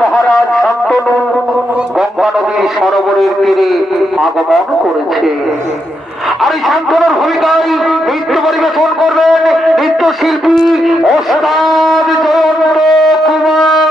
মহারাজ শান্তনু গঙ্গা নদীর সরোবরের তীরে আগমন করেছে। আর এই শান্তনুর ভূমিকায় নৃত্য পরিবেশন করবেন নৃত্যশিল্পী ওস্তাদ জয়ন্ত কুমার।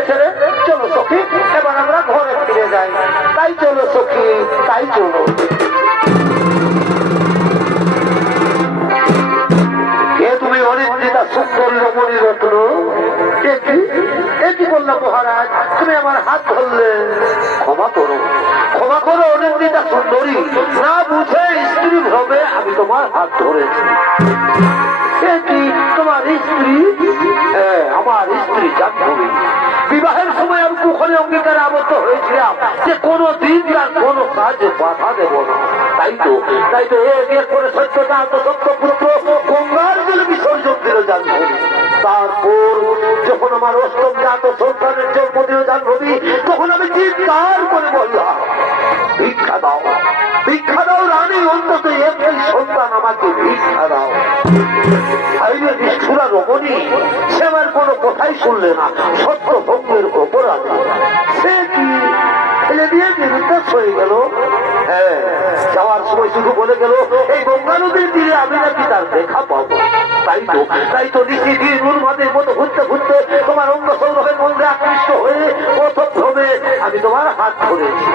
গেছে রে। চলো সখী, এবার আমরা ঘরে ফিরে যাই। তাই চলো সখী, তাই চলো। তুমি অনিন্দিতা সুন্দরী রমণী রত্ন, কি বললাম মহারাজ, তুমি আমার হাত ধরলে। ক্ষমা করো, ক্ষমা করো অনিন্দিতা সুন্দরী, না বুঝে স্ত্রী ভাবে আমি তোমার হাত ধরেছি। কি তোমার স্ত্রী? হ্যাঁ, আমার স্ত্রী জাহ্নবী। বিবাহের সময় আমি কুখনে অঙ্গীকারে আবদ্ধ হয়েছিলাম যে কোনো দিন তার কোনো কাজে বাধা দেব না। তাই তো এক করে সত্যতা সত্য পুত্র গঙ্গার জলে বিসর্জন দিল জাহ্নবী। তারপর যখন আমার অষ্টম জাত সন্তানের জন্ম দিল জাহ্নবী, তখন আমি চিৎকার করে বললাম, ভিক্ষা দাও, ভিক্ষা দাও রানী, অন্তত একটি সন্তান আমাকে ভিক্ষা দাও। নিষ্ঠুরা রমণী, সে আমার কোনো কথাই শুনলে না। সত্য ভঙ্গের অপরাধী সে কি ফেলে দিয়ে নিরুদ্দেশ হয়ে গেল। হ্যাঁ, যাওয়ার সময় শুধু বলে গেল এই গঙ্গা নদীর তীরে আমি নাকি তার দেখা পাবো। তাই তো নিশি দিয়ে নুরমাদের মতো ঘুরতে ঘুরতে তোমার অঙ্গ সৌরভের মধ্যে আকৃষ্ট হয়ে প্রথমে আমি তোমার হাত ধরেছি।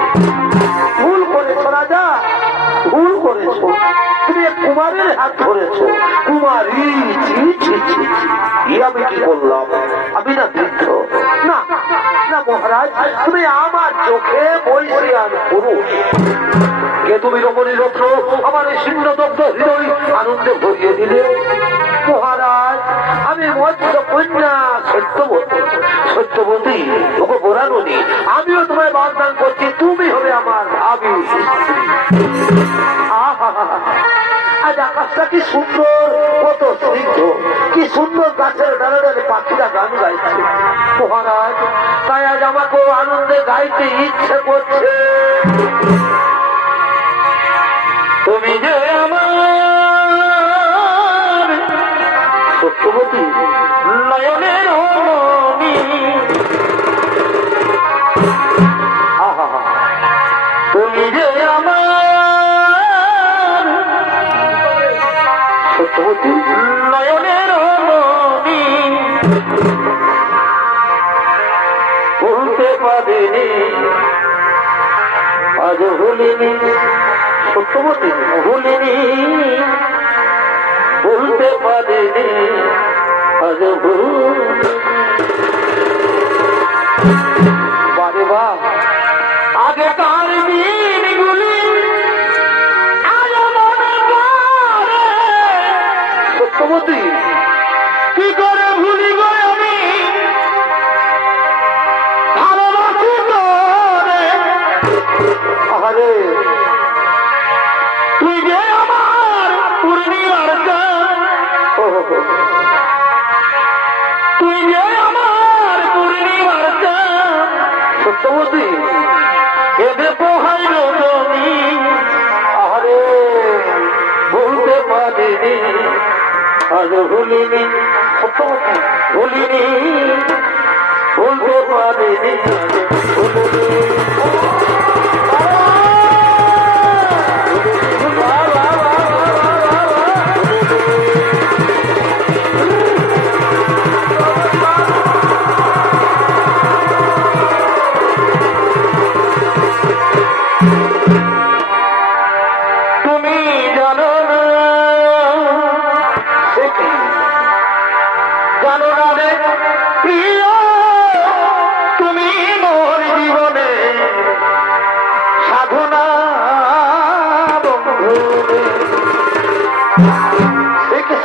ভুল করেছো রাজা, ভুল করেছো। তুমি কুমারের হাত ধরেছো। কুমারী, আমি কি করলাম? আমি না বৃদ্ধ না, না মহারাজ, তুমি আমার চোখে বৈশিয়ান পুরুষ। কে তুমি রমণী রত্ন, আমার এই শীর্ণ দগ্ধ হৃদয় আনন্দে ভরিয়ে দিলে। মহারাজ, আমি মৎস্য কন্যা সত্যবতী ওকে বোরানি, আমিও তোমায় বাগদান করছি, তুমি হবে আমার ভাবি স্ত্রী। আজ আকাশটা কি সুন্দর, কত স্নিগ্ধ, কি সুন্দর গাছের ডালে ডালে পাখিরা গান গাইছে। মহারাজ, তাই আজ আমাকে আনন্দে গাইতে ইচ্ছে করছে। তুমি যে আমার সত্যবতী নয়নের মণি, তুমি যে আমার সত্যবতী নয়নের মণি, বলতে পারিনি আজ ভুলিনি। সত্যবতী ভুলিনি, বলতে পারিনি আজ ভুলিনি। বারে বা আগে কার দিনগুলি আজ মনে পড়ে। সত্যবতী কি করে ভুলি গো আমি ভালোবাসি তোরে। আরে তুই যে আমার পূর্ণিমার চাঁদ, তুই যে আমার পূর্ণিমার চাঁদ। সত্যবতী এদের পোহাইল তুমি, আরে বলতে পারিনি আজ ভুলিনি। সত্যবতী ভুলিনি, বলতে পারিনি ভুলিনি।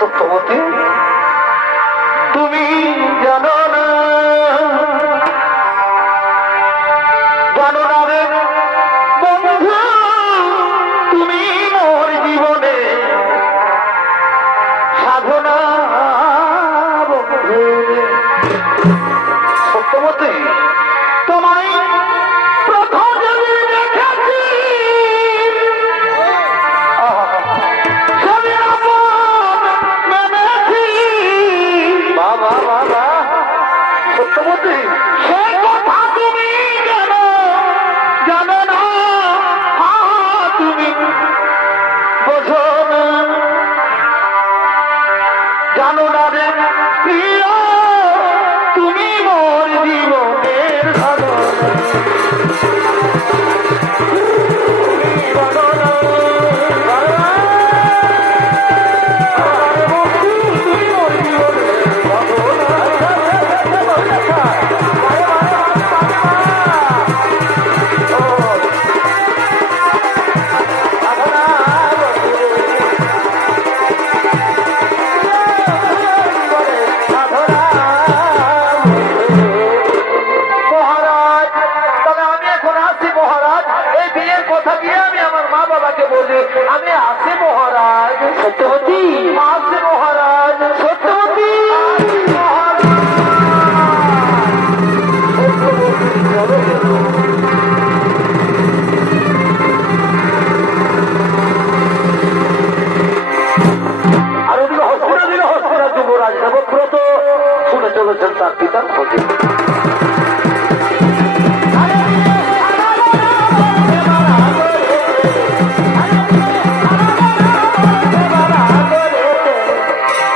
সত্যবতী তুমি জানো না, জানো না রে বন্ধু, তুমি মোর জীবনে সাধনা বন্ধু। সত্যবতী তোমায় প্রথম যদি দেখেছি সত্যবতী সে কথা তুমি জানো, জানো না, তুমি বোঝো না, জানো না রে প্রিয়, তুমি মোর জীবনে সত্যবতী আছে মহারাজ, সত্যবতী আর ওদিকে হস্তিনার যুবরাজ দেবব্রত শুনে চলেছেন তার পিতার খোঁজে।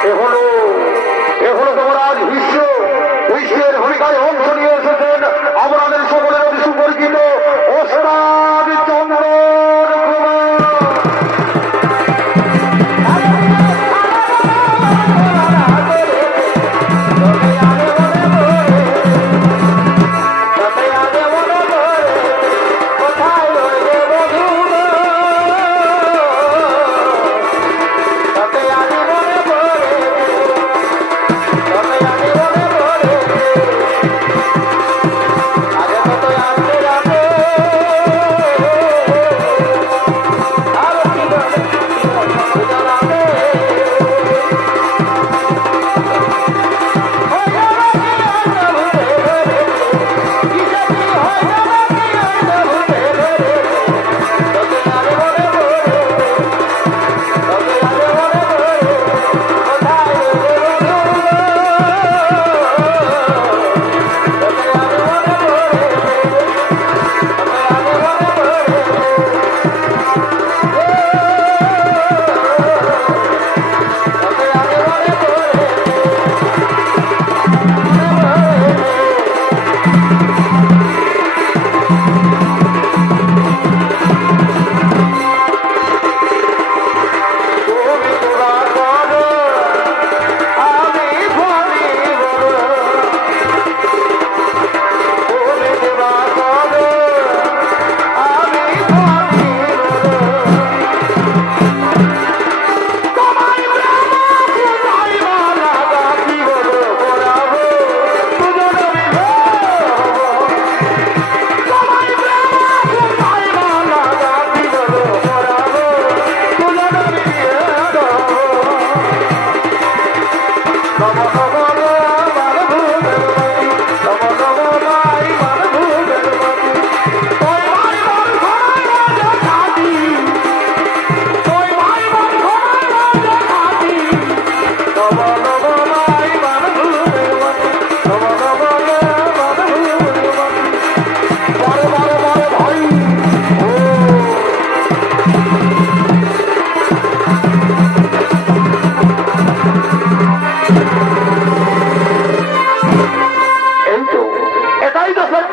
এ হলো যুবরাজ ভীষ্ম। ভীষ্মের ভূমিকায় অংশ নিয়ে এসেছেন আমাদের সকলের অতি সুপরিচিত ওস্তাদ চন্দ্রন কুমার।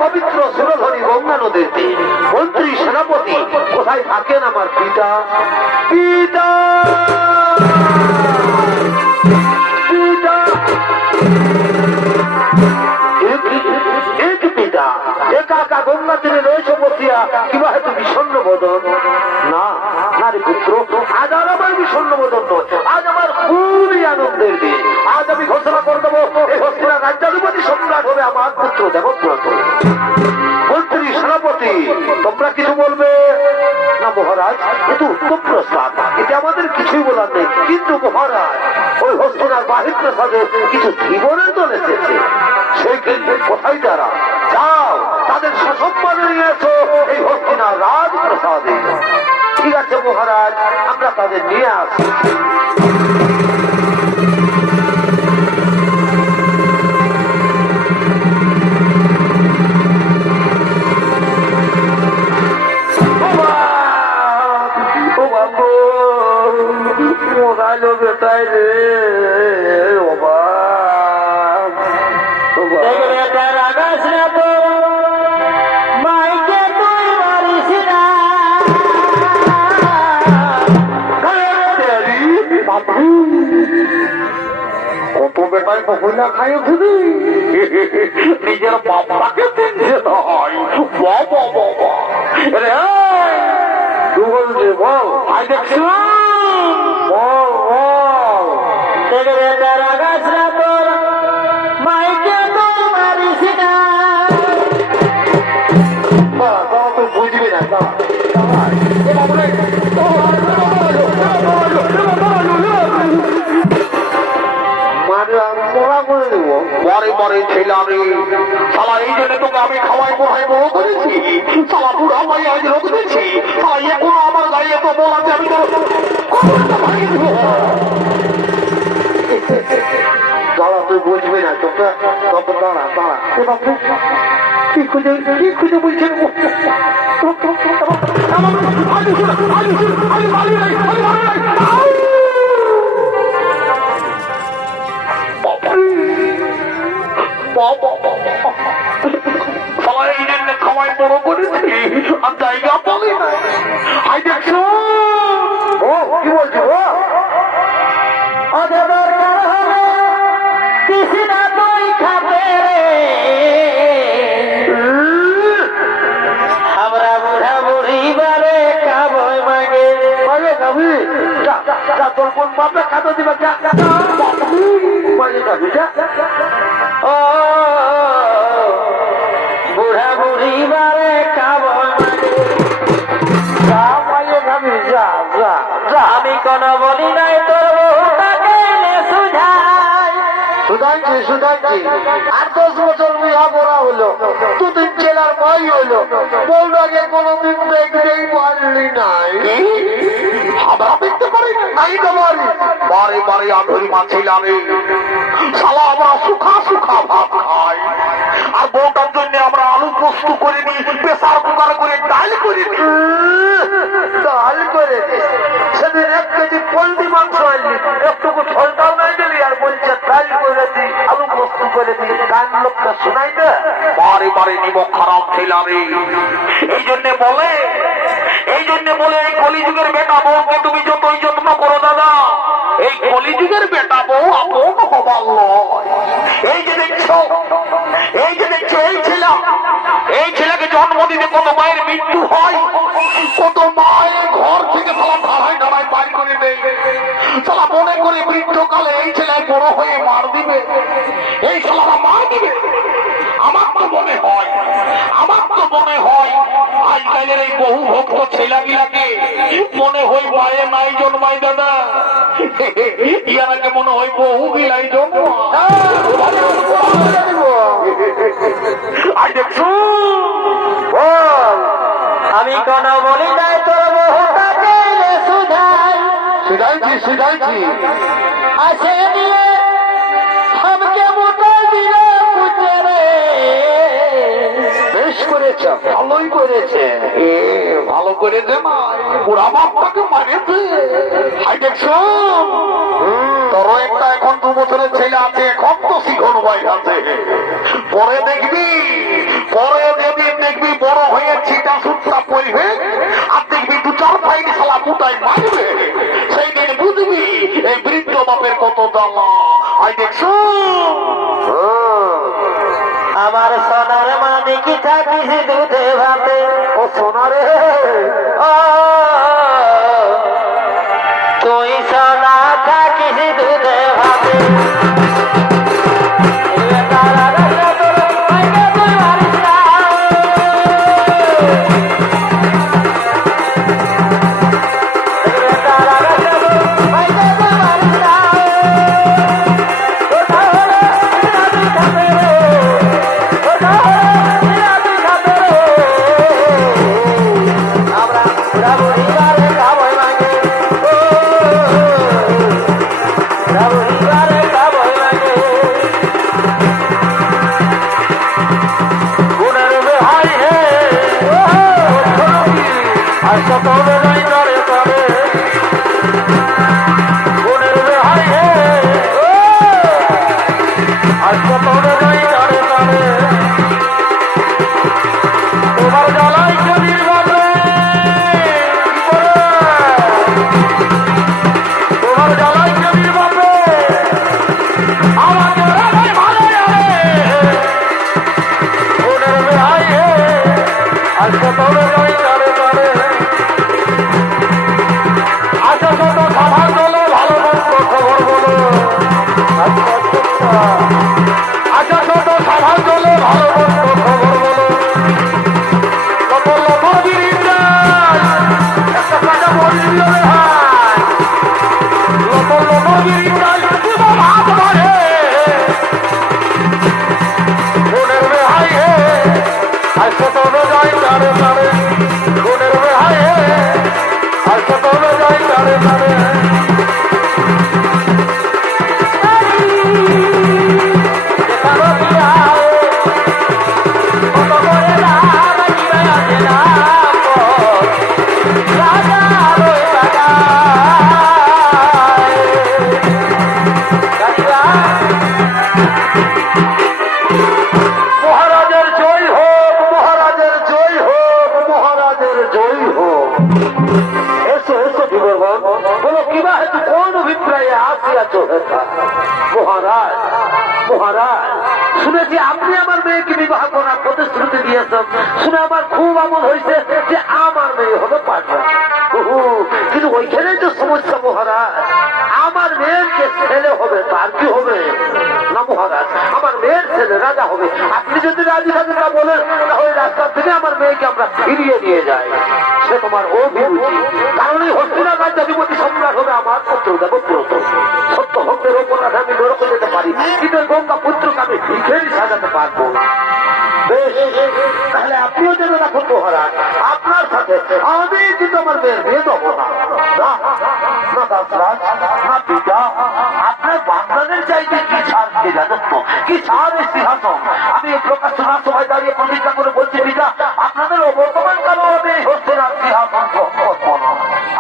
পবিত্র সুরধনী গঙ্গা নদীতে মন্ত্রী সেনাপতি কোথায় থাকেন আমার পিতা? পিতা পিতা একা একা গঙ্গা তীরে রয়েছে বসিয়া কিবা হয়তো বিষণ্ণ বদন? না না রে পুত্র, আজ আর আমার বিষণ্ণ বদন নয়, আজ আমার খুবই আনন্দের দিন। আজ আমি ঘোষণা করে দেবো এই হস্তিনা রাজ্যাধিপতি সম্রাট হবে আমার পুত্র দেবব্রত। মন্ত্রী সেনাপতি তোমরা কিছু বলবে না? মহারাজ এত উত্তম প্রস্তাব, এতে আমাদের কিছুই বলার নেই, কিন্তু মহারাজ ওই হস্তিনার বাহির প্রসাদে কিছু জীবনের দল এসেছে, সেই কোথায় তারা? যাও তাদের সসম্মানে নিয়ে এসো এই হস্তিনার রাজপ্রসাদে। ঠিক আছে মহারাজ, আমরা তাদের নিয়ে আসি। বেটাই রে আগাস না তো মাইকে তুই মারিস না। কত বেটাই কখন না খাই খুবই নিজের বাবাকে দিনছে নয়। বল আই দেখছি আগাস না তোর মাইকে তুই মারিস না। তুই বুঝবি না। পরে পরে ছিলাম রে শালা, এই জন্য তোকে আমি খাওয়াই বোঝাই বড় করেছি। শালা বুড়া মাই আজ রোগ দিয়েছি। শালা এখনো আমার গায়ে তো বল আছে, আমি তোর কবরটা ভাঙিয়ে দিব। দাঁড়া, তুই বুঝবি না, তোকে তোকে দাঁড়া দাঁড়া। এ বাপরে, কি খুঁজে বলছে? শালা এই জন্য খাওয়াই বড় করেছি, আর জায়গা পালি না। আই দেখছো ও কি বলছো? ওদের দরকার হবে কৃষ্ণা তুই খাবে রে, আমরা বুড়া বুড়ি বারে খাবই মাগে। মাঝে খাবি? যা, তোর কোন বাপে খাতে দিবে? মাঝে খাবি? যা। ও বুড়া বুড়ি বারে খাবই মাগে। যা, মাঝে খাবি? যা যা যা। আমি কোন বলি নাই তোর বউটাকে সুঝাই। সুধাইছি 8-10 বছর বিয়া করা হলো, দুদিন ছেলার ভাই হইলো, বউটাকে কোনোদিন দেখতেই পারলি নাই। আমরা দেখতে পারি নাই তো পারি। বারে বারে আধুরি মাছিলাম রে শালা, আমরা সুখা সুখা ভাত খাই, আর বউটার জন্য আমরা আলু পোস্ত করে নিই, প্রেসার কুকার করে ডাল করে নিই। ডাল করে দে। সেদিন 1 কেজি পোল্ট্রি মাংস আনলি, একটুকু ঝোলটাও নাই দিলি, আর বলছে ডাল করে দি, আলু পোস্ত করে দি। গান লোকটা শোনাই না? বারে বারে নিব খারাপ ছিলাম রে। এই জন্য বলে এই কলিযুগের বেটা বউকে তুমি যতই যত্ন করো দাদা, এই কলিযুগের বেটা বউ আপন হবার নয়। এই যে দেখছো এই ছেলেকে জন্ম দিতে কত মায়ের মৃত্যু হয়, কত মায়ের ঘর থেকে সালা ধারায় ধারায় বাইর করে দেয়। সালা মনে করে বৃদ্ধকালে এই ছেলে বড় হয়ে মার দিবে, এই সালারা মার দিবে। আমার তো মনে হয় আজকালের এই বহু ভক্ত ছেলেগুলাকে মনে হয় মায়ে নাই জন্মাই দাদা, ইয়ারাকে মনে হয় বহু গিলাই জন্ম। আই দেখছো বল। আমি কোন বলি নাই তোর বউটাকে সুঝাই। সুধাইছি আসে দিয়ে हमके মোটা দিল পুজে রে। বেশ করেছ, ভালোই করেছে। ভালো করেছে না, বুড়া বাপটাকে মারেছে। আই দেখছো তোর একটা এখন 2 বছরের ছেলে আছে, এখন তো শিখন বাইর আছে। পরে যেদিন দেখবি বড় হয়ে ছিটা সুটটা পড়বে, আর দেখবি 2-4 পাইনি শালা মুটাই মারবে, সেই দিন বুঝবি এই বৃদ্ধ বাপের কত জ্বালা। আই দেখছো আমার সোনার মানিকি থাকিস দুধে ভাতে। ও সোনারে, ও তুই সোনা থাকিস দুধে ভাতে। কোন অভিপ্রায়ে আসিয়াছ হেথা? মহারাজ, মহারাজ, শুনেছি আপনি আমার মেয়েকে বিবাহ করার প্রতিশ্রুতি দিয়েছেন। শুনে আমার খুব আমল হয়েছে যে আমার মেয়ে হবে পাঠা। কিন্তু ওইখানেই তো সমস্যা মহারাজ। আমার মেয়ের যে ছেলে হবে তার কি হবে? না মহারাজ, আমার মেয়ের ছেলে রাজা হবে। আপনি যদি রাজি থাকেন না বলেন, তাহলে রাস্তা থেকে আমার মেয়েকে আমরা ফিরিয়ে নিয়ে যাই। সে তোমার অভিরুচি, কারণ এই হস্তিনার রাজ্যাধিপতি সম্রাট হবে আমার পুত্র দেবব্রত। সত্য ভক্তের অপরাধ আমি নরকে যেতে পারি, কিন্তু এই গঙ্গা পুত্রকে আমি ভিখেরি সাজাতে পারবো। বেশ, তাহলে আপনিও যেন রাখুন মহারাজ, আপনার সাথে আমি কিন্তু আমার মেয়ের বিয়ে দেবো না। না না দাসরাজ, না পিতা, আপনার বাংলাদেশ চাইতে কি ছাড় দিয়ে জানেন তো? কি ছাড় এই সিংহাসন? আমি এই প্রকাশ্য সবাই দাঁড়িয়ে প্রতিজ্ঞা করে বলছি পিতা, আপনাদের অবর্তমান কালো হবে হচ্ছে না সিংহাসন।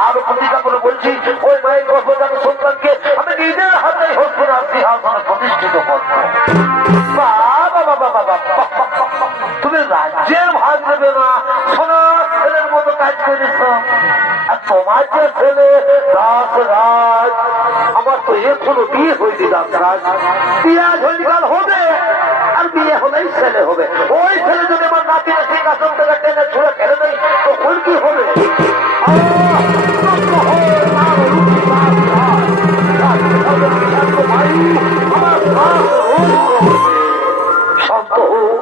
আরো প্রতিজ্ঞা করে বলছি, ওই মায়ের গর্ভজাত সন্তানকে আমি নিজের হাতে হচ্ছে না সিংহাসনে প্রতিষ্ঠিত করবো। বাবা বাবা বাবা, তুমি রাজ্যের ভাগ দেবে না, সোনার ছেলের মতো কাজ করেছ। আর তোমার যে ছেলে দাসরাজ, আমার তো এখনো বিয়ে হয়নি দাসরাজ। বিয়ে হলিকাল হবে, আর বিয়ে হলেই ছেলে হবে। ওই ছেলে যদি আমার নাতির সিংহাসন থেকে টেনে ছুঁড়ে ফেলে দেয়, তখন কি হবে? শান্ত হোক,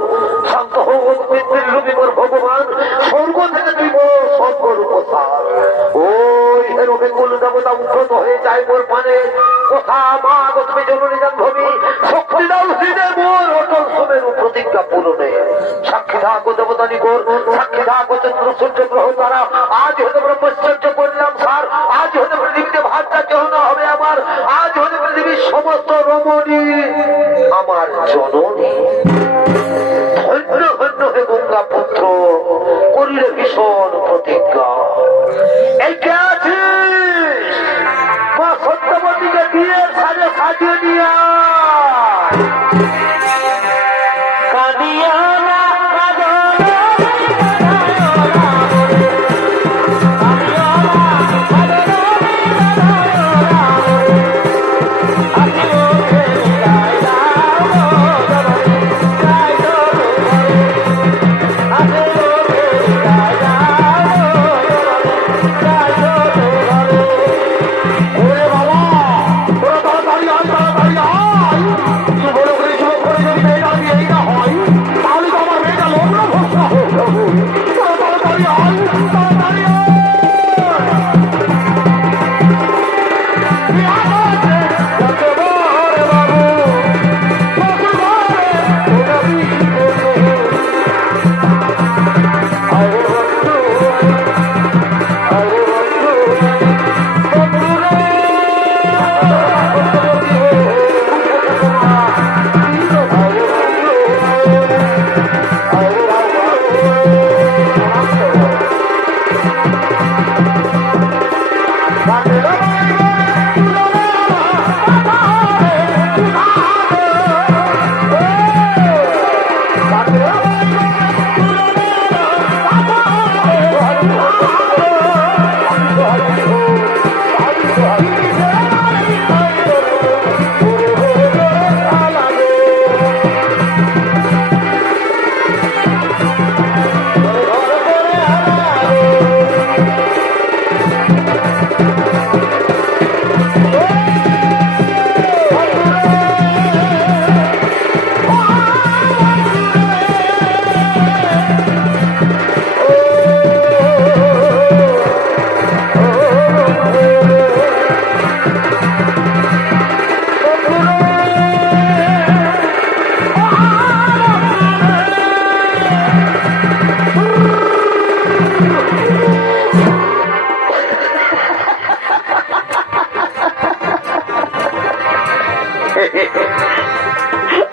শান্ত হোক পিতৃরূপীর ভগবান, স্বর্গ থেকে তুই বড় স্বর্গর উপসার। ওই হেরোকে কুল দেবতা উদ্ধত হয়ে যায় মোর পানে। কথা মা গো তুমি জননী জাহ্নবী, শক্তি দাও হৃদে মোর অটল সুমেরু প্রতিজ্ঞা পূরণে। সাক্ষী থাকো দেবতা নিকট, সাক্ষী থাকো চন্দ্র সূর্য গ্রহ তারা। আজ হতে ব্রহ্মচর্য করলাম সার, আজ হতে পৃথিবীতে ভাষা কেহ না হবে আমার। আজ হতে পৃথিবীর সমস্ত রমণী আমার জননী। ধন্য ধন্য হে গঙ্গা পুত্র, করিলে ভীষণ প্রতিজ্ঞা। এই কে আছিস? মা সত্যবতীকে বিয়ের সাজে সাজিয়ে নিয়ে কাঁদিয়া না কাঁদো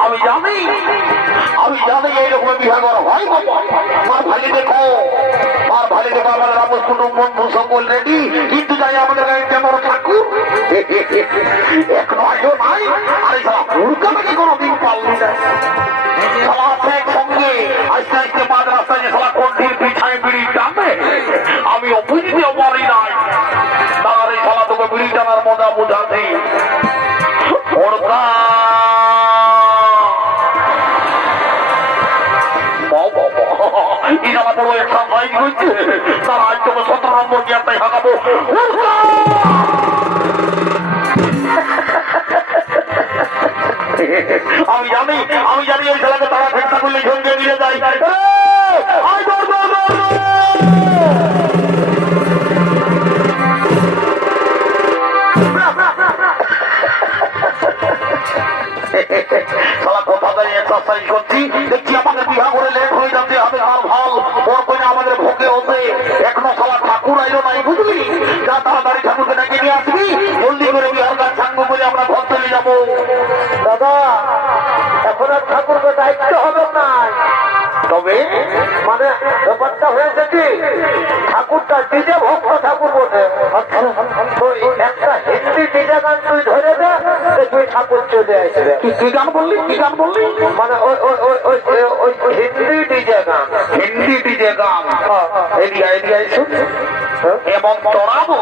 আমি জানি, আমি জানি এইরকম বিবাহ করা হয়। মার ভালি দেখো, মার ভালি দেখো, আমার রামস কুটুম বন্ধু সকল রেডি, কিন্তু যাই আমাদের গাড়ি কেমন ঠাকুর এক নয় নাই। আরে সারা হুড়কা নাকি কোনোদিন পাল্লি যায় সঙ্গে আস্তে আস্তে মাঝ রাস্তায় যে সারা কণ্ঠির পিছায় বিড়ি টানে, আমি অপুজিতেও পারি নাই। তার এই সালা তোকে বিড়ি টানার মজা বোঝা কাছে ওরকা ইনারা বড় একটা সাইজ হয়েছে তার আজ তোকে 17 নম্বর গিয়ারটাই হাঁকাবো আমি জানি ওই ছেলেকে তারা ফেরতা করলে ঝুঁকে নিয়ে যায় দেখছি আমাদের বিবাহ করে লেট হয়ে যাচ্ছে আমি আর ভাল ওর করে আমাদের ভোগে হতে এখনো সালা ঠাকুর আইলো নাই বুঝলি যা তাড়াতাড়ি ঠাকুরকে ডেকে নিয়ে আসবি জলদি করে বিহার গান সাঙ্গ করে আমরা ঘর চলে যাবো দাদা এখন আর ঠাকুরকে দায়িত্ব হবে না তবে মানে ব্যাপারটা হয়েছে কি ঠাকুরটা ডিজে ভক্ত ঠাকুর বটে তো একটা হিন্দি ডিজে গান তুই ধরে দে তুই ঠাকুর চলে আসবে কি গান বললি মানে ওই হিন্দি ডিজে গান এদিকে শুন এবং তোরাবো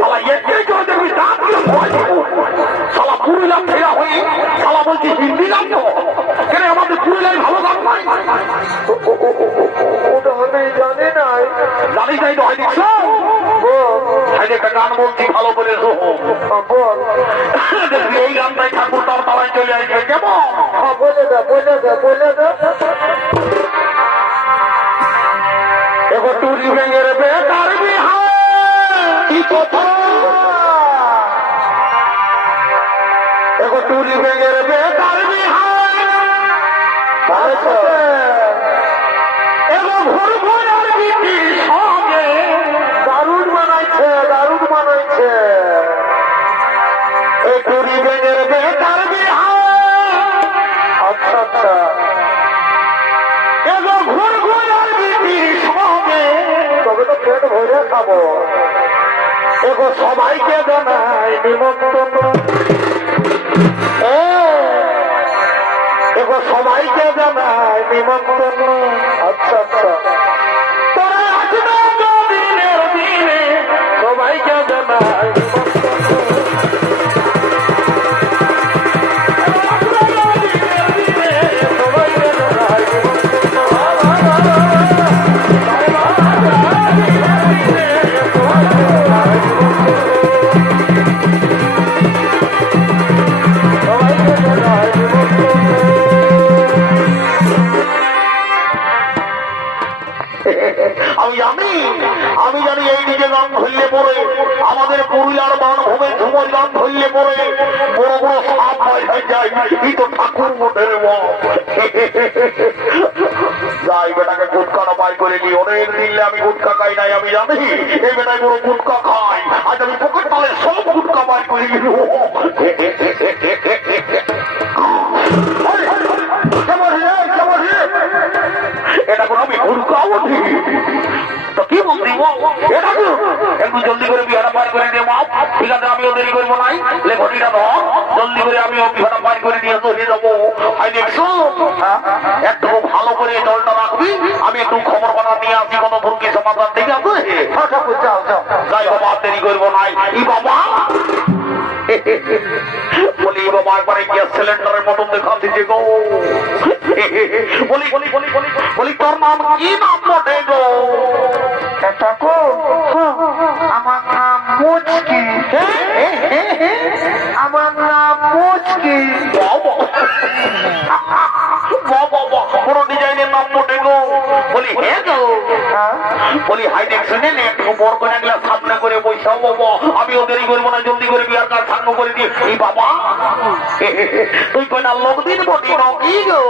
শালা এটাই করে দেখবি দাঁত দিয়ে ভয় দেবো। শালা পুরুলাম ফেরা হয়ে শালা বলছি হিন্দি গান তো কেন আমাদের পুরুলাই ভালো গান নাই ওটা আমি জানি না জানিস নাই তো হয়নি একটা গান বলছি ভালো করে বল দেখবি এই গানটাই ঠাকুর তার তালায় চলে আসবে কেমন বলে দে এবার টুরি ভেঙে বেকার বিহার কি কথা এবার টুরি ভেঙে বেকার বিহার এবার ভোর ভোর আর বিটির সঙ্গে দারুণ বানাইছে এই টুরি ভেঙে বেকার বিহার আচ্ছা এবার ভোর ভোর আর বিটির সঙ্গে তবে তো পেট ভরে খাবো এগো সবাইকে জানাই নিমন্ত্রণ এগো সবাইকে জানাই নিমন্ত্রণ আচ্ছা তোরা আসবে দিনের দিনে সবাইকে জানাই আমি জানি এই নিজে গান ধরলে পরে আমাদের পুরুলিয়ার মানভূমে ঝুমর গান ধরলে পরে বড় বড় সাপ হয়ে যায় এই তো ঠাকুর মোটের যাই বেটাকে গুটকাটা বাই করে নি অনেক দিনলে আমি গুটকা খাই নাই আমি জানি এই বেটায় বড় গুটকা খাই আজ আমি পকেট তালে সব গুটকা বাই করে গেল এটা কোনো আমি গুটকাও ঠিক তো কি বলছি এটা একটু জলদি করে বিহারা পার করে দিয়ে মা ঠিক আছে আমিও দেরি করবো নাই লেখটিটা ধর জলদি করে আমিও বিহারা পার করে নিয়ে চলে যাবো একটু ভালো করে জলটা রাখবি আমি একটু খবর বানা নিয়ে আসি কোনো ভুলকি সমাধান ঠিক আছে যাই বাবা দেরি করবো নাই ই বাবা বলি বাবা একবারে গ্যাস সিলিন্ডারের মতন দেখা দিচ্ছে গো বলি তোর নাম কি নাম বটে গো আমার নাম মুচকি বড় ডিজাইনের নাম বটে গো বলি হ্যাঁ গো বলি হাইটেক শুনে একটু বড় করে গেলে সামনে করে বৈশাখ বাবা আমিও দেরি করবো না জলদি করে বিয়ার কাজ সাঙ্গ করে দিয়ে এই বাবা তুই কয়না লোক দিন বটি কি গো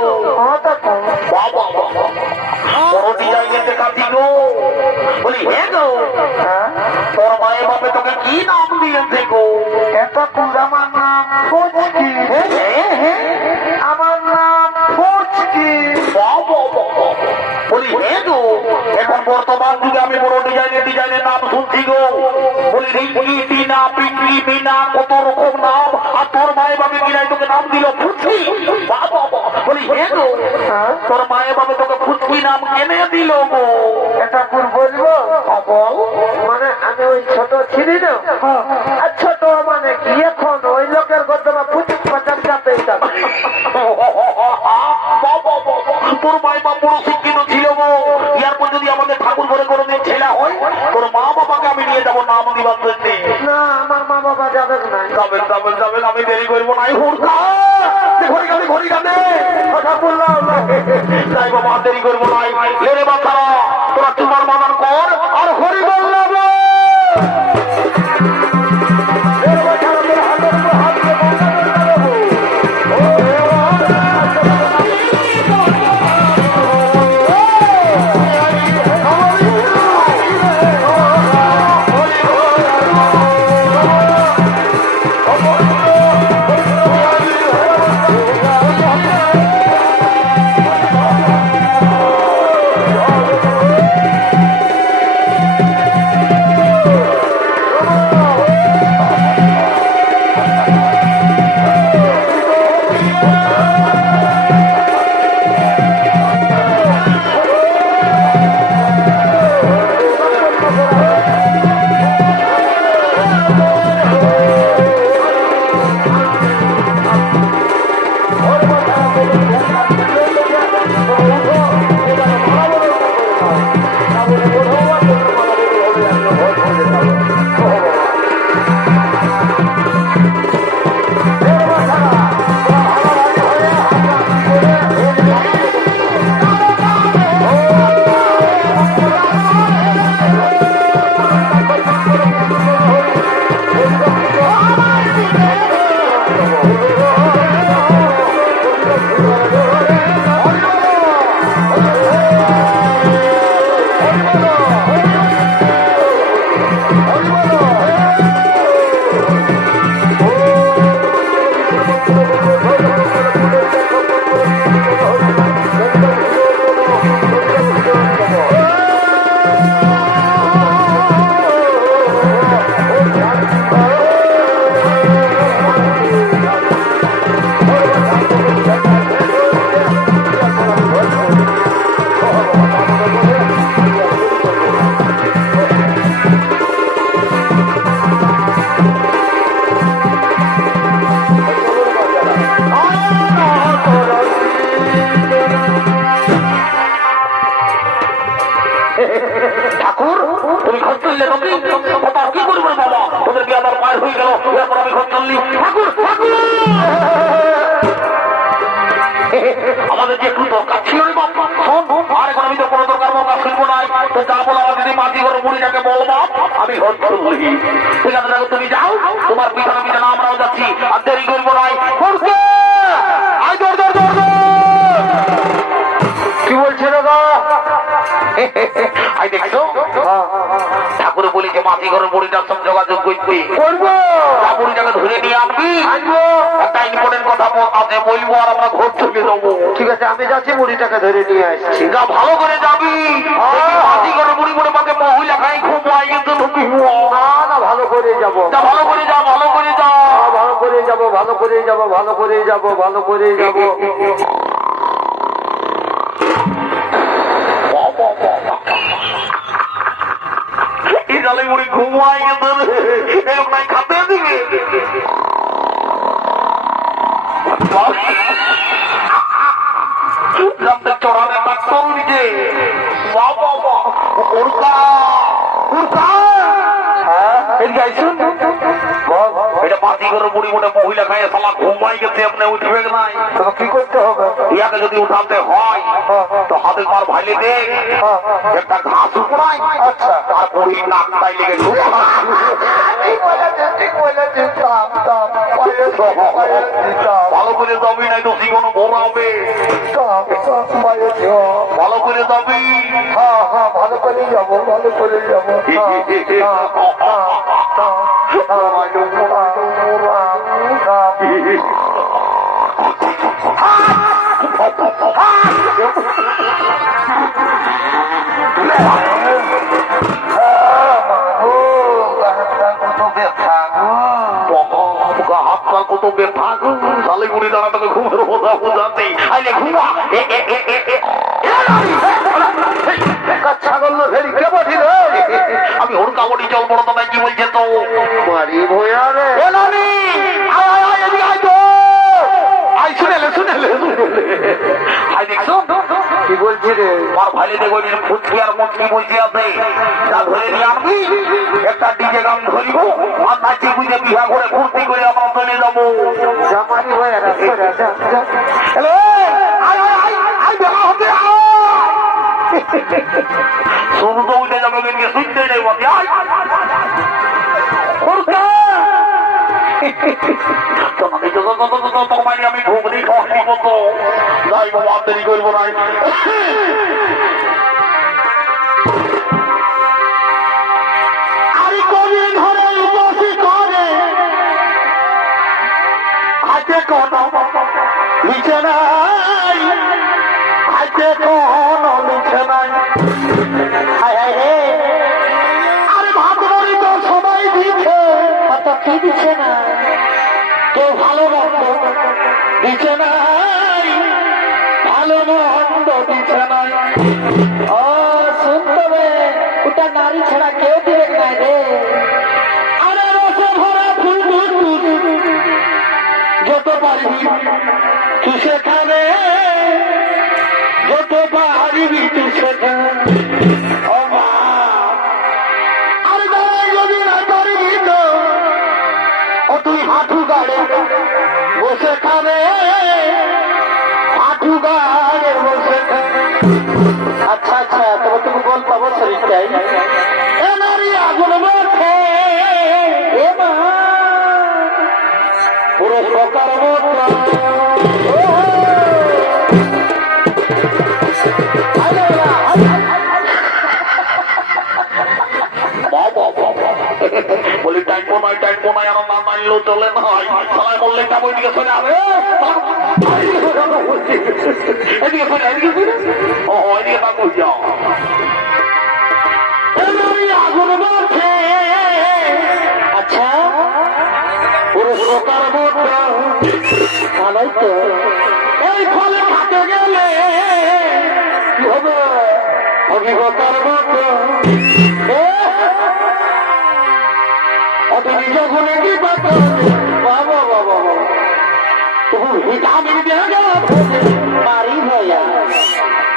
বাবা বড় ডিজাইনের দেখাচ্ছি গো বলি হ্যাঁ গো তোর মায়ের বাপে তোকে কি নাম দিয়েছে গো আমার নাম ফুচকি আমার নাম ফুচকি বলি হ্যাঁ গো এখন বর্তমান যুগে আমি বড় ডিজাইনের নাম শুনছি গো বলি রিঙ্কি টিনা পিঙ্কি মিনা কত রকম নাম আর তোর মায়ের বাপে কিনাই তোকে নাম দিল ফুচকি বলি হ্যাঁ গো তোর মায়ের বাপে তোকে ফুচকি নাম কেনে দিল গো এটা বলবো বল মানে আমি ওই ছোট ছিলি না আর ছোট মানে নাকি এখন ওই লোকের গর্দমা পুচিক পাচার চাপে তোর মাই বাপ বড় শিক্ষিত ছিল গো। এরপর যদি আমাদের ঠাকুর ঘরে কোনোদিন ছেলে হয়, তোর মা বাবাকে আমি নিয়ে যাবো নাম দিবার জন্য। না আমার মা বাবা যাবে না। যাবেন যাবেন যাবেন, আমি দেরি করবো না। ঘড়ি গানে ঘড়ি গানে কথা বললাম না। তাই বাবা আর দেরি করবো না। লেরে বাচ্চারা তোরা তোমার মাদান কর আর হরি বললাম। ঠাকুর তুমি ঘর চললে কথা কি করবে বাবা? তোদের কি আবার পার হয়ে গেল? এরপর আমি ঘর চললি। ঠাকুর ঠাকুর আমাদের যে একটু দরকার ছিল রে বাবা, আর এখন আমি তো কোনো দরকার মরকার শুনবো নাই। তো যা বলো আমার যদি মাঝি ঘর বুড়িটাকে বলবো আমি ঘর চললি। ঠিক আছে দেখো তুমি যাও, তোমার পিছনে পিছনে আমরাও যাচ্ছি, আর দেরি করবো নাই। আয় দৌড় দৌড় দৌড় দৌড়। কি বলছে দাদা? আই দেখছো ঠাকুর বলি যে মাঝি ঘরের বুড়িটার সঙ্গে যোগাযোগ করবি, করবো বুড়িটাকে ধরে নিয়ে আনবি। আসবো। একটা ইম্পর্টেন্ট কথা আছে বলবো, আর আমরা ঘর চলে যাবো। ঠিক আছে আমি যাচ্ছি মুড়িটাকে ধরে নিয়ে আসছি। যা ভালো করে যাবি। মাঝি ঘরের বুড়ি বুড়ি পাকে মহিলা খাই খুব আই কিন্তু না না ভালো করে যাবো। যা ভালো করে যা, ভালো করে যা, ভালো করে যাবো, ভালো করে যাবো, ভালো করে যাবো, ভালো করে যাবো। এই জালে বুড়ি ঘুমাই কিন্তু এরকম নাই খাতে দিবি। চড়ানে ডাক্তার নিজে এটা মাটি করে বুড়ি মোটে মহিলা খাইয়ে সালা ঘুমাই গেছে, এমনি উঠবে নাই। কি করতে হবে? ইয়াকে যদি উঠাতে হয় তো হাতে মার ভাইলে দেখ একটা ঘাস উপড়াই, আচ্ছা তার বুড়ি নাকটাই লেগে ভালো করে দাবি নাই তো জীবন ভরা হবে। ভালো করে দাবি। হ্যাঁ হ্যাঁ ভালো করে যাবো, ভালো করে যাবো। হাত কত ব্যথা, শালি বুড়ি দাঁড়া তোকে ঘুমের বোঝা বোঝাতে আইলে ঘুমা। ছাগল ফেরি কে পাঠি রে আমি ওর কাবড়ি জল বড় দাদা কি বলছে তো মারি ভয়া রে এলানি আয় আয় আয় এদিকে আয় তো আয় শুনেলে আয় দেখছো কি বলছি রে আমার ভাইলে দেখো ফুটকি আর মুটকি বলছি আছে যা ধরে নিয়ে আনবি একটা ডিজে গান ধরিব আর নাচি বুঝে বিহা করে ফুর্তি করে আমরা চলে যাবো জামানি ভয়া রাজা হ্যালো আয় আয় আয় আয় বেলা হবে সূর্য উঠে যাবে বেরিয়ে শুনতে নেই মতে আয় তোমায় আমি ঘুগনি খাওয়ানি মতো যাই বাবা দেরি করবো না আরে কবি ধরে বসে করে হাতে কোন লিখে নাই হাতে কোন লিখে নাই হায় হায় রে আরে ভাবরি তো সবাই দিচ্ছে কত কি দিচ্ছে না কেউ ভালো মন্দ দিচ্ছে নাই ভালো মন্দ দিচ্ছে নাই ও শুনতে রে ওটা নারী ছাড়া কেউ দিবে নাই রে আরে রসে ভরা ফুল যত পারবি চুষে খাবে যত পারবি চুষে খাবে ও মা আরে দাঁড়াই যদি না পারবি তো ও তুই হাঁটু গাড়ে বসে খাবে হাঁটু গাড়ে বসে খাবে আচ্ছা আচ্ছা তবে তুমি বল পাবো শরীরটাই এ নারী আগুন মাখে এ মা পুরো সকার মতো বলি টাইম বোনাই আর না মানলেও চলে না সবাই বললে যাবো এদিকে চলে আরে এদিকে চলে ও এদিকে না কই যাও আগুন মাখে আচ্ছা পুরো সকার মতো ভালোই তো এই ফলে খাতে গেলে কি হবে অভিজ্ঞতার মতো অত নিজ গুণে কি পাত বাবা বাবা তবু ভিটামিন দেওয়া গেল মারি ভয়া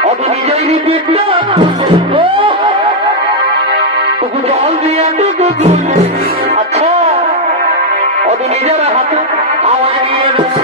অত নিজেই রিপিটটা তবু জল দিয়ে টুকু আচ্ছা অত নিজের হাতে হাওয়ায় নিয়ে দেয়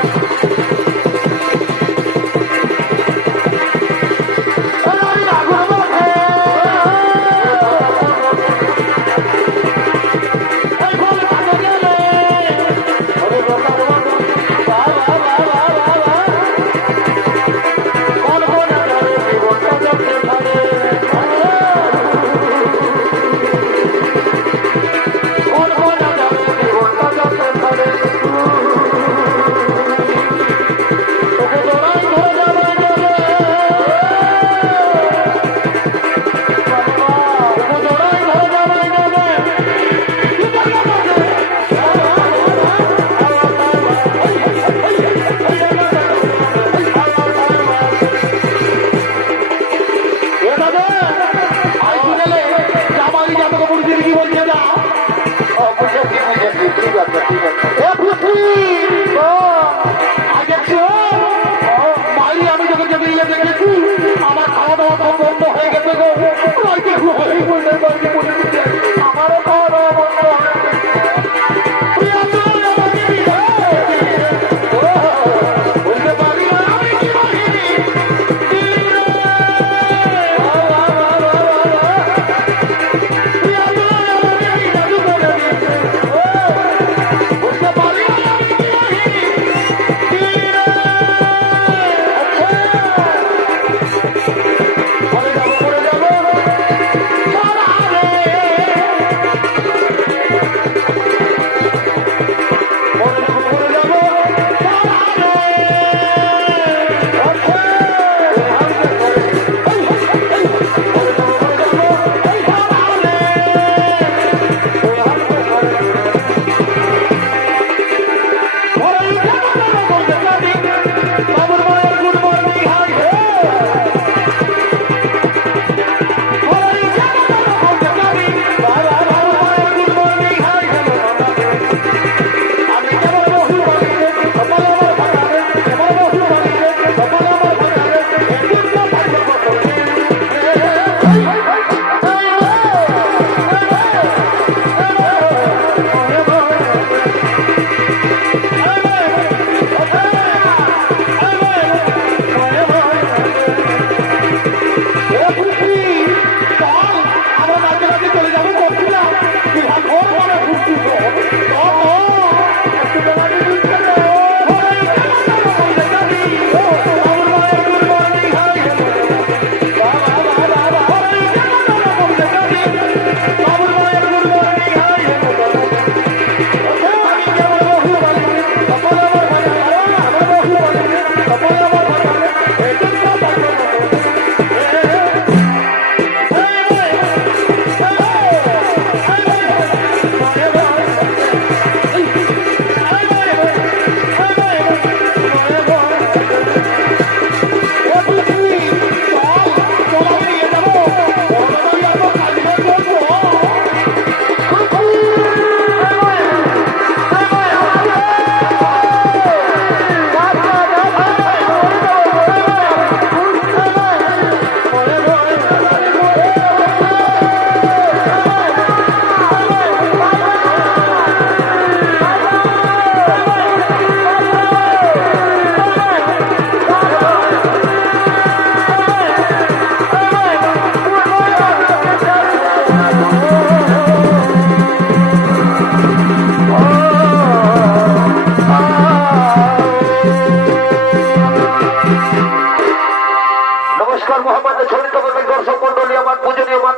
নমস্কার মোহাম্মদ শরীর দর্শক মন্ডলী, আমার পূজনীয় মা